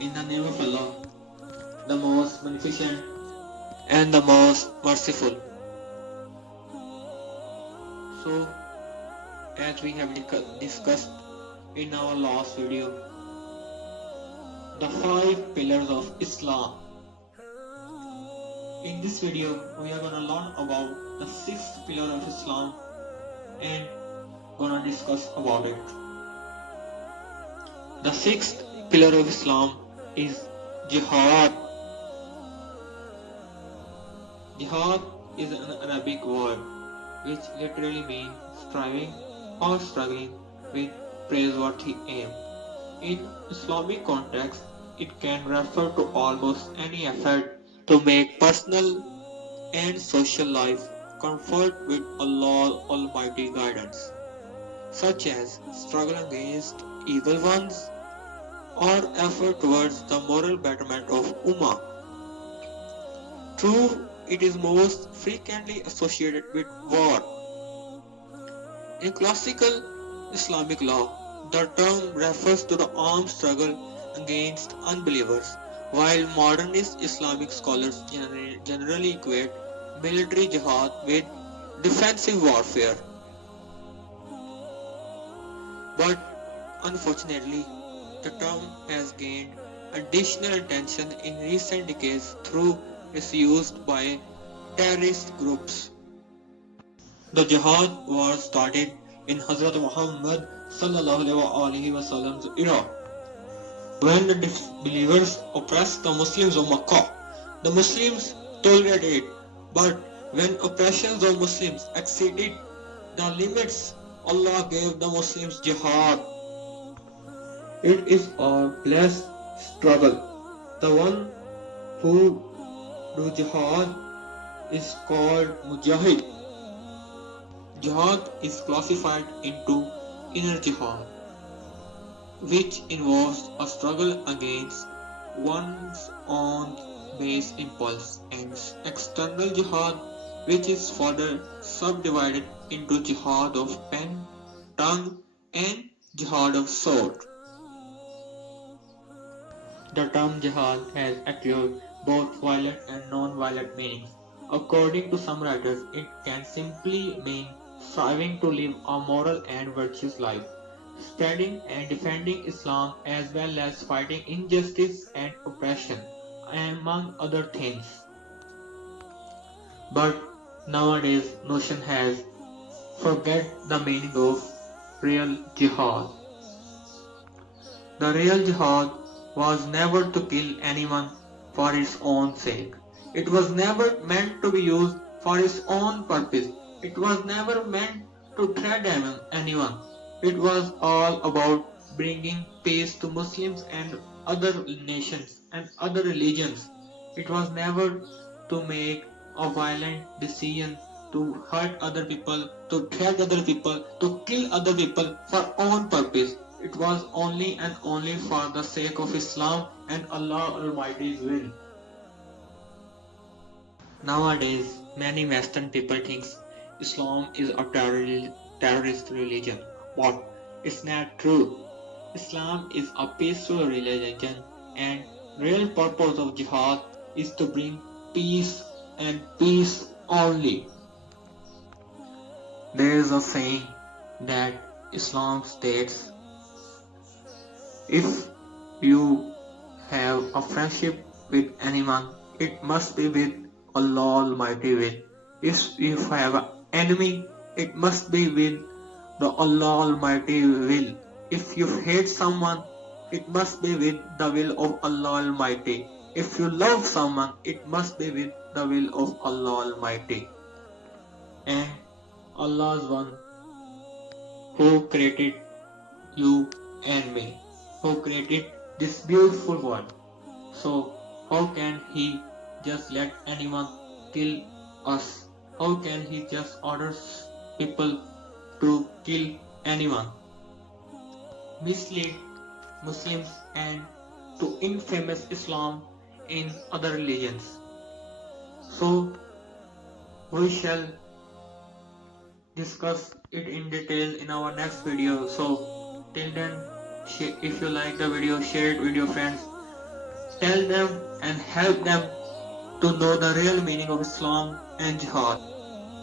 In the name of Allah, the most beneficent and the most merciful. So, as we have discussed in our last video, the 5 pillars of Islam. In this video, we are gonna learn about the 6th pillar of Islam and gonna discuss about it. The 6th pillar of Islam is Jihad. Jihad is an Arabic word which literally means striving or struggling with praiseworthy aim. In Islamic context, it can refer to almost any effort to make personal and social life comfort with Allah's Almighty guidance, such as struggle against evil ones or effort towards the moral betterment of Ummah. True, it is most frequently associated with war. In classical Islamic law, the term refers to the armed struggle against unbelievers, while modernist Islamic scholars generally equate military jihad with defensive warfare. But unfortunately, the term has gained additional attention in recent decades through its use by terrorist groups. The jihad was started in Hazrat Muhammad Wasallam's era, when the disbelievers oppressed the Muslims of Makkah. The Muslims tolerated it, but when oppressions of Muslims exceeded the limits, Allah gave the Muslims jihad. It is a blessed struggle. The one who do jihad is called mujahid. Jihad is classified into inner jihad, which involves a struggle against one's own base impulse, and external jihad, which is further subdivided into jihad of pen, tongue, and jihad of sword. The term jihad has actually both violent and non-violent meanings. According to some writers, it can simply mean striving to live a moral and virtuous life, spreading and defending Islam, as well as fighting injustice and oppression, among other things. But nowadays notion has forget the meaning of real jihad. The real jihad was never to kill anyone for its own sake. It was never meant to be used for its own purpose. It was never meant to threat anyone. It was all about bringing peace to Muslims and other nations and other religions. It was never to make a violent decision to hurt other people, to threat other people, to kill other people for own purpose. It was only and only for the sake of Islam and Allah Almighty's will. Nowadays, many Western people think Islam is a terrorist religion, but it's not true. Islam is a peaceful religion, and real purpose of jihad is to bring peace and peace only. There is a saying that Islam states, if you have a friendship with anyone, it must be with Allah Almighty will. If you have an enemy, it must be with the Allah Almighty will. If you hate someone, it must be with the will of Allah Almighty. If you love someone, it must be with the will of Allah Almighty. And Allah is one who created you and me, who created this beautiful world. So how can He just let anyone kill us? How can He just order people to kill anyone? Mislead Muslims and to infamous Islam in other religions. So we shall discuss it in detail in our next video. So till then, if you like the video, share it with your friends. Tell them and help them to know the real meaning of Islam and Jihad.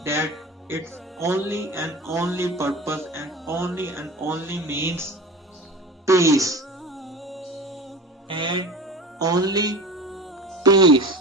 That its only and only purpose and only means peace and only peace.